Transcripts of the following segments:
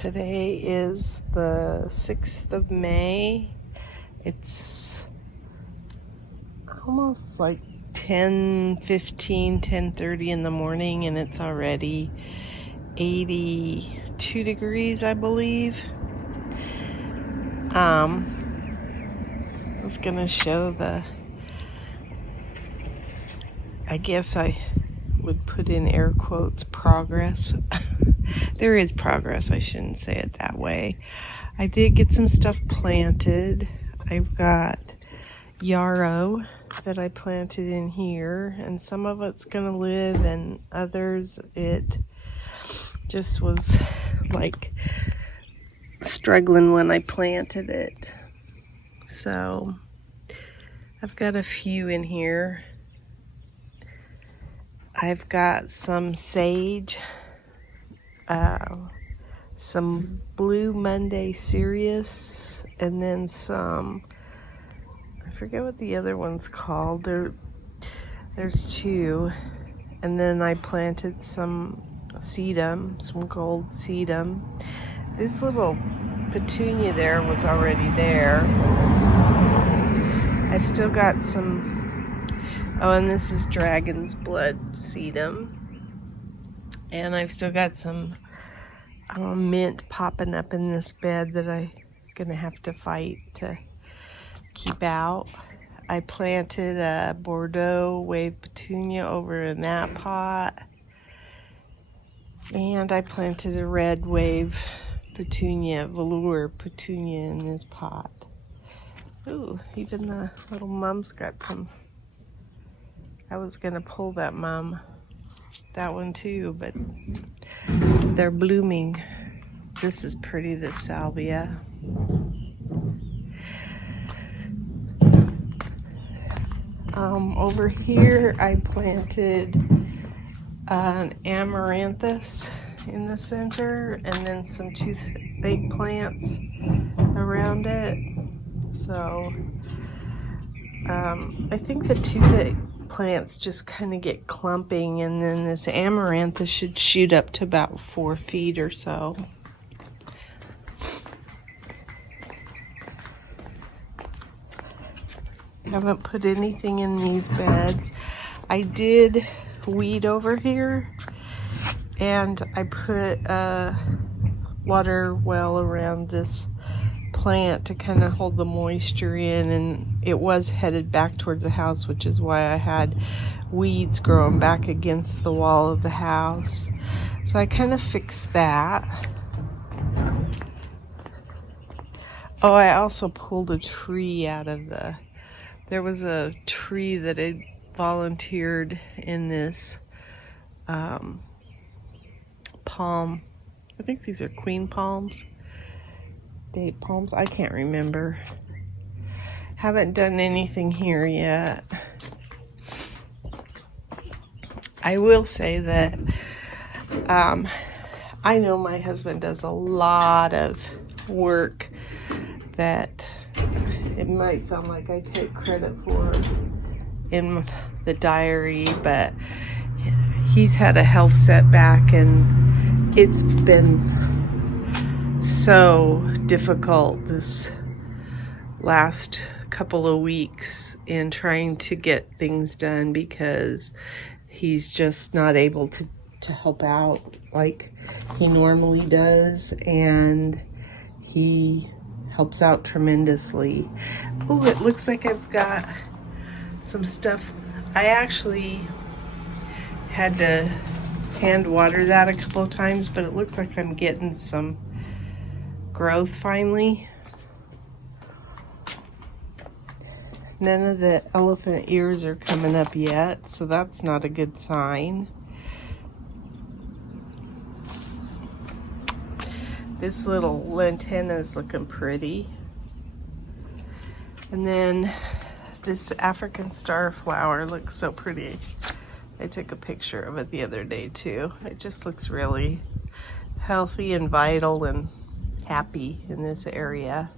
Today is the 6th of May. It's almost like 10:15, 10:30 in the morning, and it's already 82 degrees, I believe. I was gonna show I guess I would put in air quotes, progress. There is progress, I shouldn't say it that way. I did get some stuff planted. I've got yarrow that I planted in here, and some of it's gonna live, and others it just was like struggling when I planted it. So I've got a few in here. I've got some sage, some blue Monday Sirius, and then some, I forget what the other one's called. There's two. And then I planted some sedum, some gold sedum. This little petunia there was already there. I've still got some, oh, and this is dragon's blood sedum. And I've still got some mint popping up in this bed that I'm gonna have to fight to keep out. I planted a Bordeaux wave petunia over in that pot. And I planted a red wave petunia, velour petunia in this pot. Ooh, even the little mum's got some. I was gonna pull that one too, but they're blooming. This is pretty, the salvia. Over here I planted an amaranthus in the center, and then some toothache plants around it. So I think the toothache plants just kind of get clumping, and then this amaranthus should shoot up to about 4 feet or so. Haven't put anything in these beds. I did weed over here, and I put a water well around this plant to kind of hold the moisture in, and it was headed back towards the house, which is why I had weeds growing back against the wall of the house. So I kind of fixed that. Oh, I also pulled a tree out of there was a tree that had volunteered in this palm. I think these are queen palms, date palms, I can't remember. Haven't done anything here yet. I will say that I know my husband does a lot of work that it might sound like I take credit for in the diary, but he's had a health setback, and it's been so difficult this last couple of weeks in trying to get things done, because he's just not able to help out like he normally does, and he helps out tremendously. Oh, it looks like I've got some stuff. I actually had to hand water that a couple of times, but it looks like I'm getting some growth finally. None of the elephant ears are coming up yet, so that's not a good sign. This little lantana is looking pretty. And then this African star flower looks so pretty. I took a picture of it the other day too. It just looks really healthy and vital and happy in this area.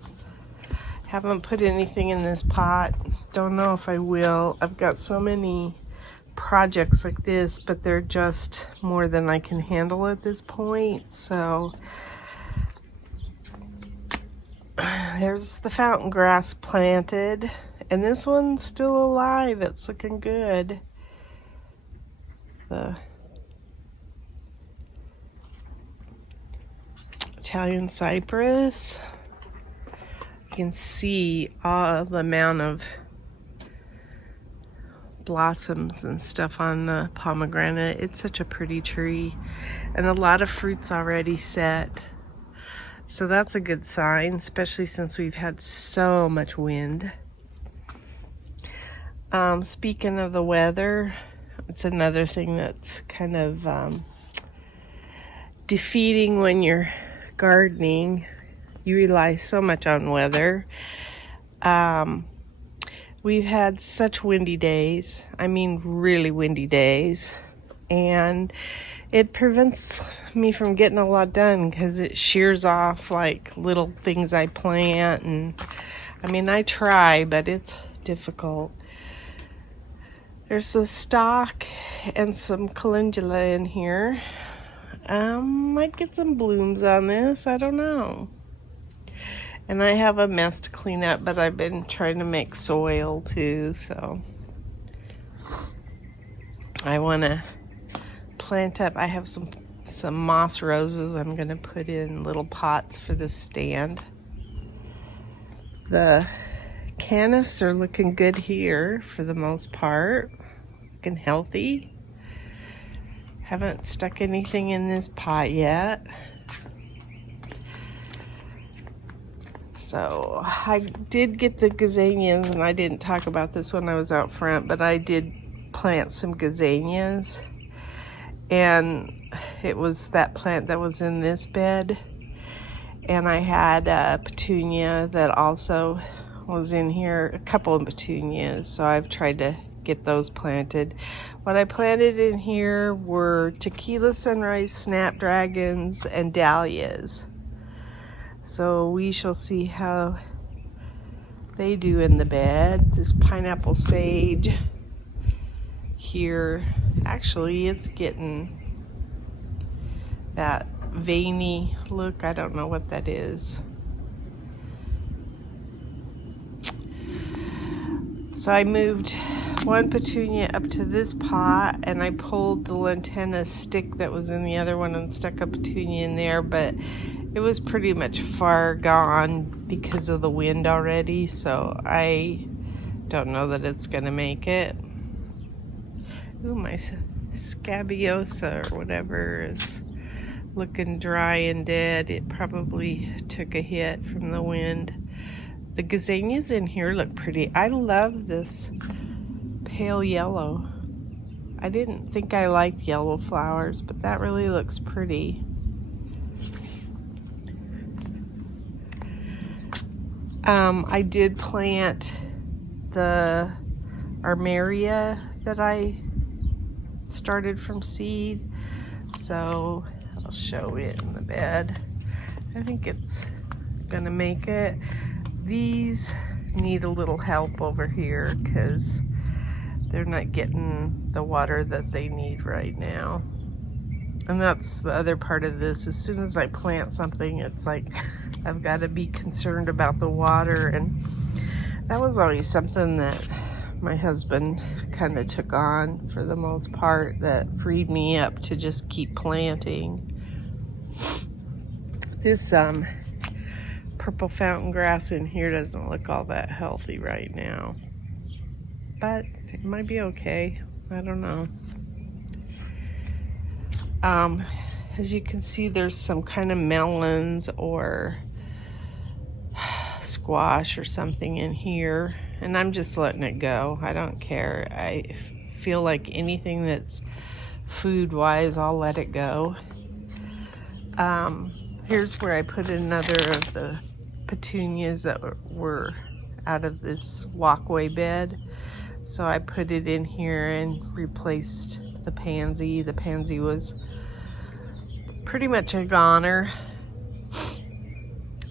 Haven't put anything in this pot. Don't know if I will. I've got so many projects like this, but they're just more than I can handle at this point. So There's the fountain grass planted, and this one's still alive. It's looking good. The Italian cypress. You can see all the amount of blossoms and stuff on the pomegranate. It's such a pretty tree, and a lot of fruits already set. So that's a good sign, especially since we've had so much wind. Speaking of the weather, it's another thing that's kind of defeating when you're gardening. You rely so much on weather. We've had such windy days. I mean, really windy days. And it prevents me from getting a lot done because it shears off like little things I plant. And I mean, I try, but it's difficult. There's a stalk and some calendula in here. Might get some blooms on this. I don't know. And I have a mess to clean up, but I've been trying to make soil too, so I want to plant up. I have some moss roses I'm going to put in little pots for this stand. The cannas are looking good here for the most part. Looking healthy. Haven't stuck anything in this pot yet. So I did get the gazanias, and I didn't talk about this when I was out front, but I did plant some gazanias, and it was that plant that was in this bed, and I had a petunia that also was in here, a couple of petunias, so I've tried to get those planted. What I planted in here were tequila sunrise snapdragons and dahlias. So we shall see how they do in the bed. This pineapple sage here, actually it's getting that veiny look. I don't know what that is. So I moved one petunia up to this pot, and I pulled the lantana stick that was in the other one and stuck a petunia in there, but it was pretty much far gone because of the wind already, so I don't know that it's going to make it. Ooh, my scabiosa or whatever is looking dry and dead. It probably took a hit from the wind. The gazanias in here look pretty. I love this pale yellow. I didn't think I liked yellow flowers, but that really looks pretty. I did plant the armeria that I started from seed, so I'll show it in the bed. I think it's gonna make it. These need a little help over here because they're not getting the water that they need right now. And that's the other part of this. As soon as I plant something, it's like I've got to be concerned about the water, and that was always something that my husband kind of took on for the most part, that freed me up to just keep planting. This purple fountain grass in here doesn't look all that healthy right now, but it might be okay. I don't know. As you can see, there's some kind of melons or squash or something in here, and I'm just letting it go. I don't care. I feel like anything that's food wise, I'll let it go. Here's where I put another of the petunias that were out of this walkway bed. So I put it in here and replaced the pansy. The pansy was pretty much a goner.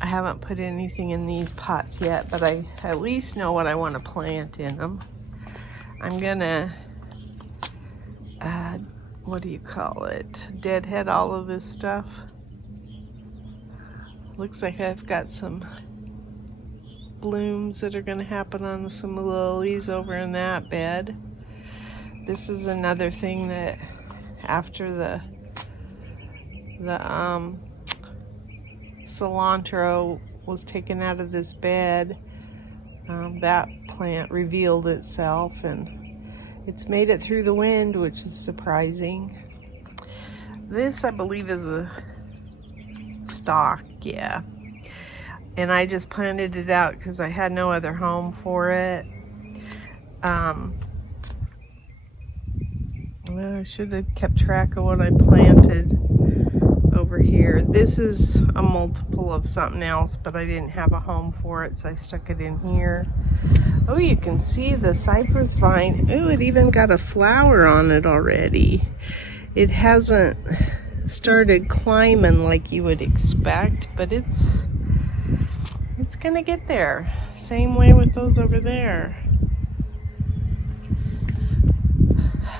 I haven't put anything in these pots yet, but I at least know what I want to plant in them. I'm gonna, what do you call it? Deadhead all of this stuff. Looks like I've got some blooms that are going to happen on some lilies over in that bed. This is another thing that after the cilantro was taken out of this bed, that plant revealed itself, and it's made it through the wind, which is surprising. This, I believe, is a stalk, yeah. And I just planted it out because I had no other home for it. Well, I should have kept track of what I planted over here. This is a multiple of something else, but I didn't have a home for it, so I stuck it in here. Oh, you can see the cypress vine. Oh, it even got a flower on it already. It hasn't started climbing like you would expect, but it's gonna get there. Same way with those over there.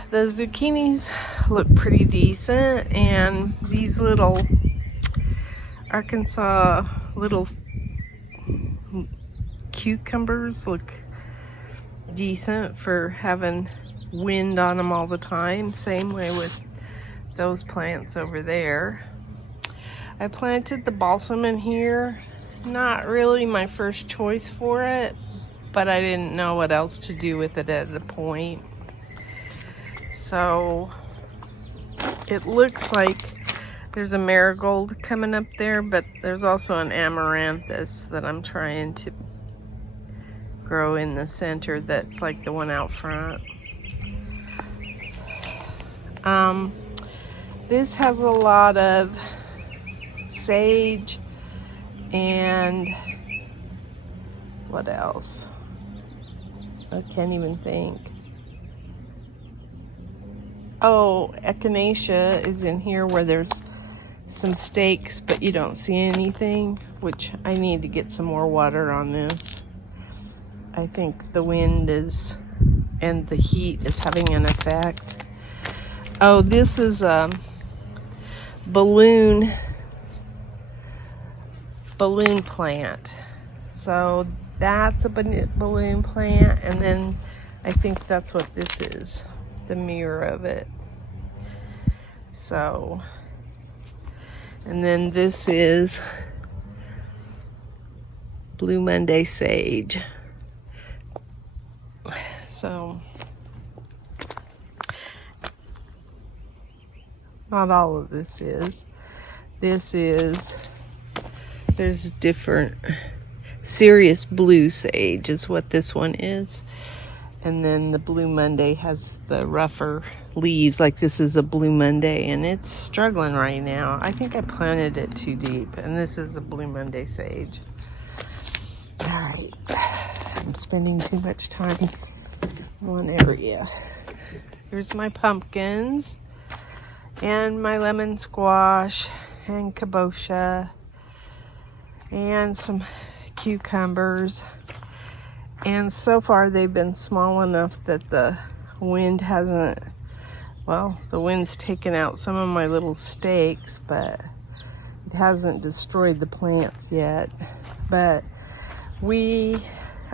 The zucchinis look pretty decent, and these little Arkansas little cucumbers look decent for having wind on them all the time. Same way with those plants over there. I planted the balsam in here. Not really my first choice for it, but I didn't know what else to do with it at the point. So it looks like there's a marigold coming up there, but there's also an amaranthus that I'm trying to grow in the center that's like the one out front. This has a lot of sage and what else? I can't even think. Oh, echinacea is in here where there's some stakes, but you don't see anything, which I need to get some more water on this. I think the wind and the heat is having an effect. Oh, this is a balloon plant. So that's a balloon plant, and then I think that's what this is, the mirror of it. So, and then this is Blue Monday sage. So, not all of this is. There's different, serious blue sage is what this one is. And then the Blue Monday has the rougher leaves, like this is a Blue Monday, and it's struggling right now. I think I planted it too deep, and this is a Blue Monday sage. All right, I'm spending too much time in one area. Here's my pumpkins, and my lemon squash, and kabocha, and some cucumbers. And so far they've been small enough that the wind hasn't, well, the wind's taken out some of my little stakes, but it hasn't destroyed the plants yet. But we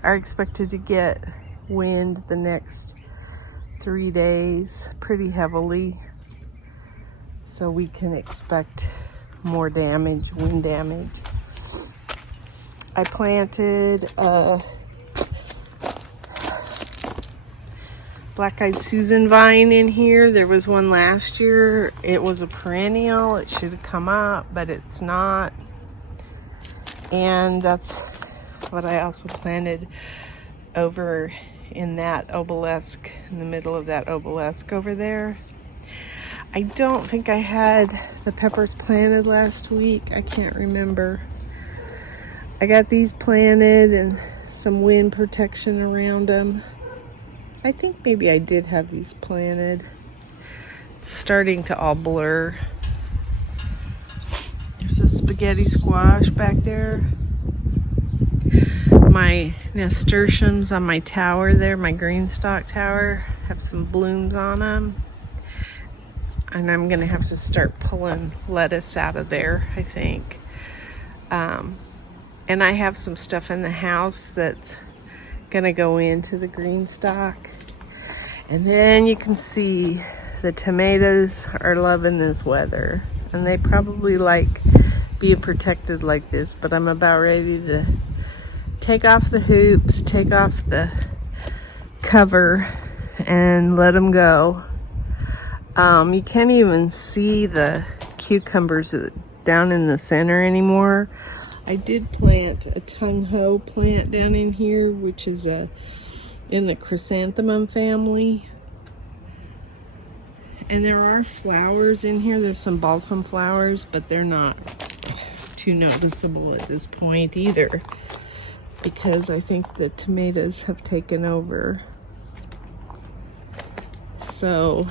are expected to get wind the next 3 days pretty heavily. So we can expect more damage, wind damage. I planted black-eyed Susan vine in here. There was one last year. It was a perennial. It should have come up, but it's not. And that's what I also planted over in that obelisk, in the middle of that obelisk over there. I don't think I had the peppers planted last week. I can't remember. I got these planted and some wind protection around them. I think maybe I did have these planted. It's starting to all blur. There's a spaghetti squash back there. My nasturtiums on my tower there, my green stalk tower, have some blooms on them. And I'm gonna have to start pulling lettuce out of there, I think. And I have some stuff in the house that's gonna go into the green stock. And then you can see the tomatoes are loving this weather, and they probably like being protected like this, but I'm about ready to take off the hoops, take off the cover, and let them go. You can't even see the cucumbers down in the center anymore. I did plant a tung ho plant down in here, which is in the chrysanthemum family. And there are flowers in here. There's some balsam flowers, but they're not too noticeable at this point either, because I think the tomatoes have taken over. So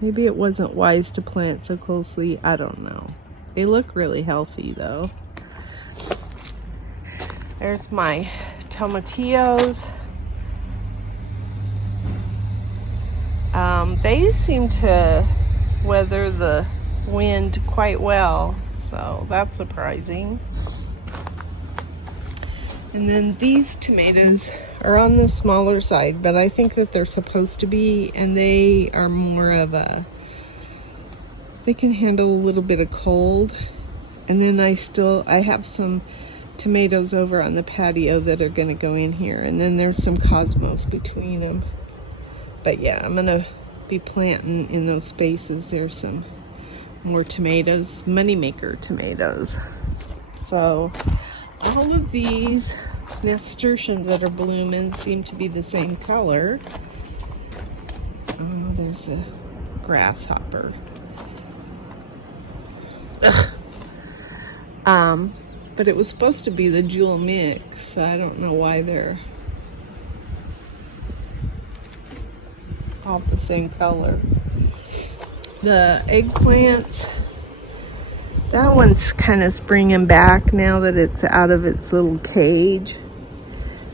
maybe it wasn't wise to plant so closely. I don't know. They look really healthy though. There's my tomatillos. They seem to weather the wind quite well, so that's surprising. And then these tomatoes are on the smaller side, but I think that they're supposed to be, and they are more of they can handle a little bit of cold. And then I have some tomatoes over on the patio that are gonna go in here, and then there's some cosmos between them. But yeah, I'm gonna be planting in those spaces. There's some more tomatoes, moneymaker tomatoes. So all of these nasturtiums that are blooming seem to be the same color. Oh, there's a grasshopper. Ugh. But it was supposed to be the jewel mix. I don't know why they're all the same color. The eggplants, that one's kind of springing back now that it's out of its little cage.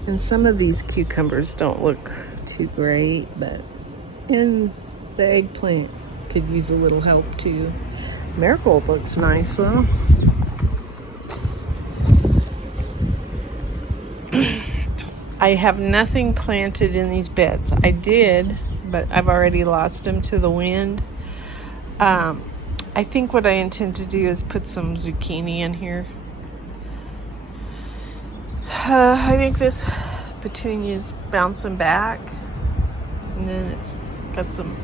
And some of these cucumbers don't look too great, and the eggplant could use a little help too. Marigold looks nice though. I have nothing planted in these beds. I did, but I've already lost them to the wind. I think what I intend to do is put some zucchini in here. I think this petunia's bouncing back. And then it's got some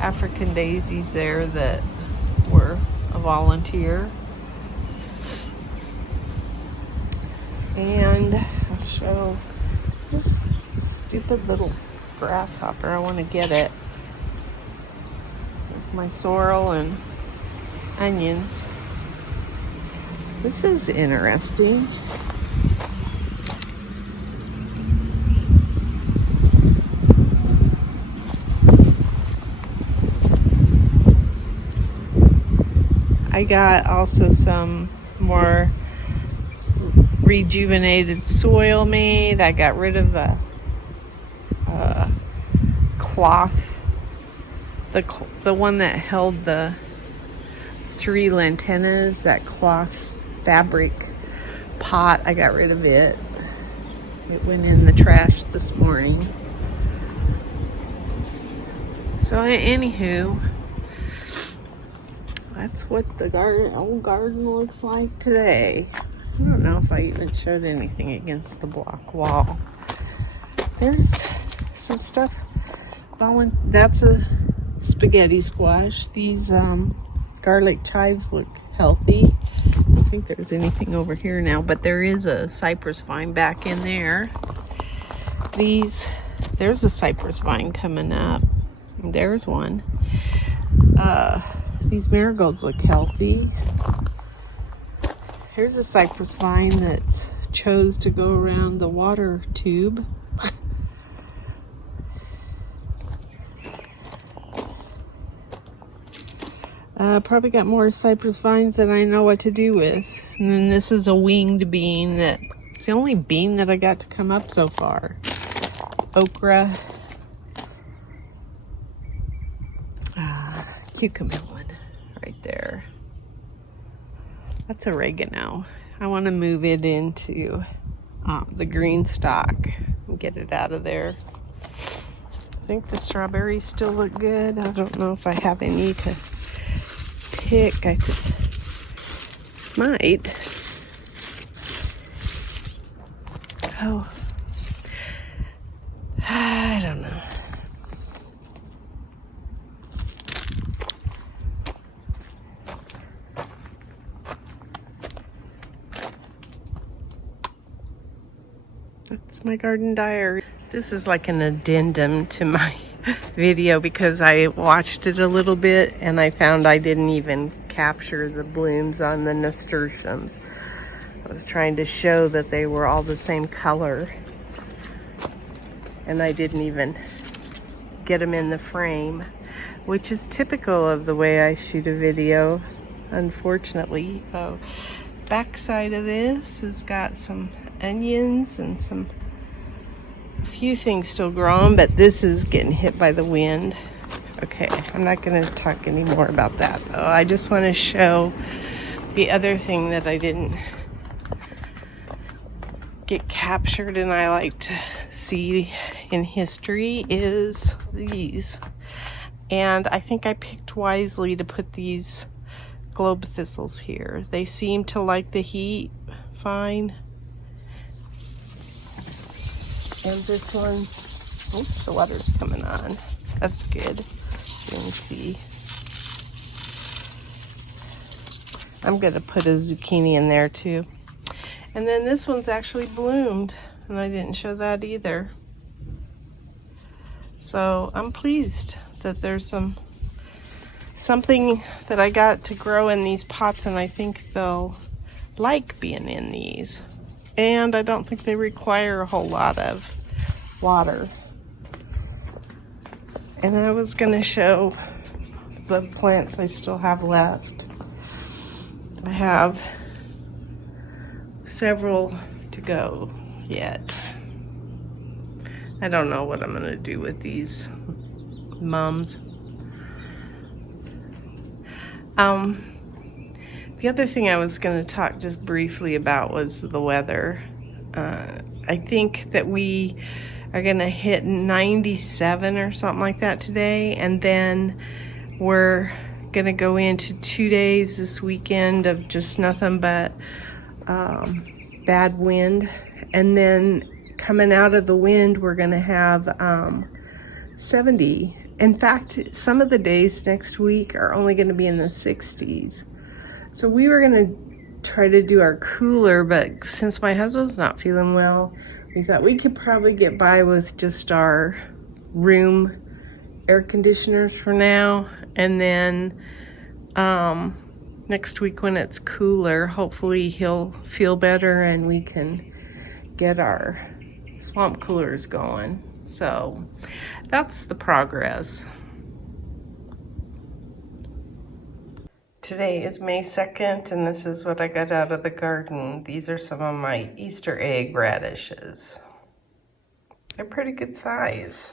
African daisies there that were a volunteer. And I'll show this stupid little grasshopper. I want to get it. There's my sorrel and onions. This is interesting. I got also some more rejuvenated soil made. I got rid of a cloth, the one that held the 3 lantanas, that cloth fabric pot. I got rid of it. It went in the trash this morning. So anywho, that's what the old garden looks like today. I don't know if I even showed anything against the block wall. There's some stuff. That's a spaghetti squash. These garlic chives look healthy. I don't think there's anything over here now, but there is a cypress vine back in there. There's a cypress vine coming up. There's one. These marigolds look healthy. Here's a cypress vine that chose to go around the water tube. Probably got more cypress vines than I know what to do with. And then this is a winged bean it's the only bean that I got to come up so far. Okra. Cucumber one right there. That's oregano. I want to move it into the green stock and get it out of there. I think the strawberries still look good. I don't know if I have any to pick. I might. Oh, I don't know. That's my garden diary. This is like an addendum to my video because I watched it a little bit and I found I didn't even capture the blooms on the nasturtiums. I was trying to show that they were all the same color and I didn't even get them in the frame, which is typical of the way I shoot a video, unfortunately. Oh, back side of this has got some onions and a few things still growing, but this is getting hit by the wind. Okay, I'm not going to talk any more about that though. I just want to show the other thing that I didn't get captured and I like to see in history is these. And I think I picked wisely to put these globe thistles here. They seem to like the heat fine. And this one, oops, the water's coming on. That's good. You can see. I'm going to put a zucchini in there too. And then this one's actually bloomed, and I didn't show that either. So I'm pleased that there's something that I got to grow in these pots, and I think they'll like being in these. And I don't think they require a whole lot of water. And I was going to show the plants I still have left. I have several to go yet. I don't know what I'm going to do with these mums. The other thing I was going to talk just briefly about was the weather. I think that we are going to hit 97 or something like that today, and then we're going to go into 2 days this weekend of just nothing but bad wind, and then coming out of the wind we're going to have 70. In fact, some of the days next week are only going to be in the 60s. So we were going to try to do our cooler, but since my husband's not feeling well, we thought we could probably get by with just our room air conditioners for now. And then next week when it's cooler, hopefully he'll feel better and we can get our swamp coolers going. So that's the progress. Today is May 2nd, and this is what I got out of the garden. These are some of my Easter egg radishes. They're pretty good size.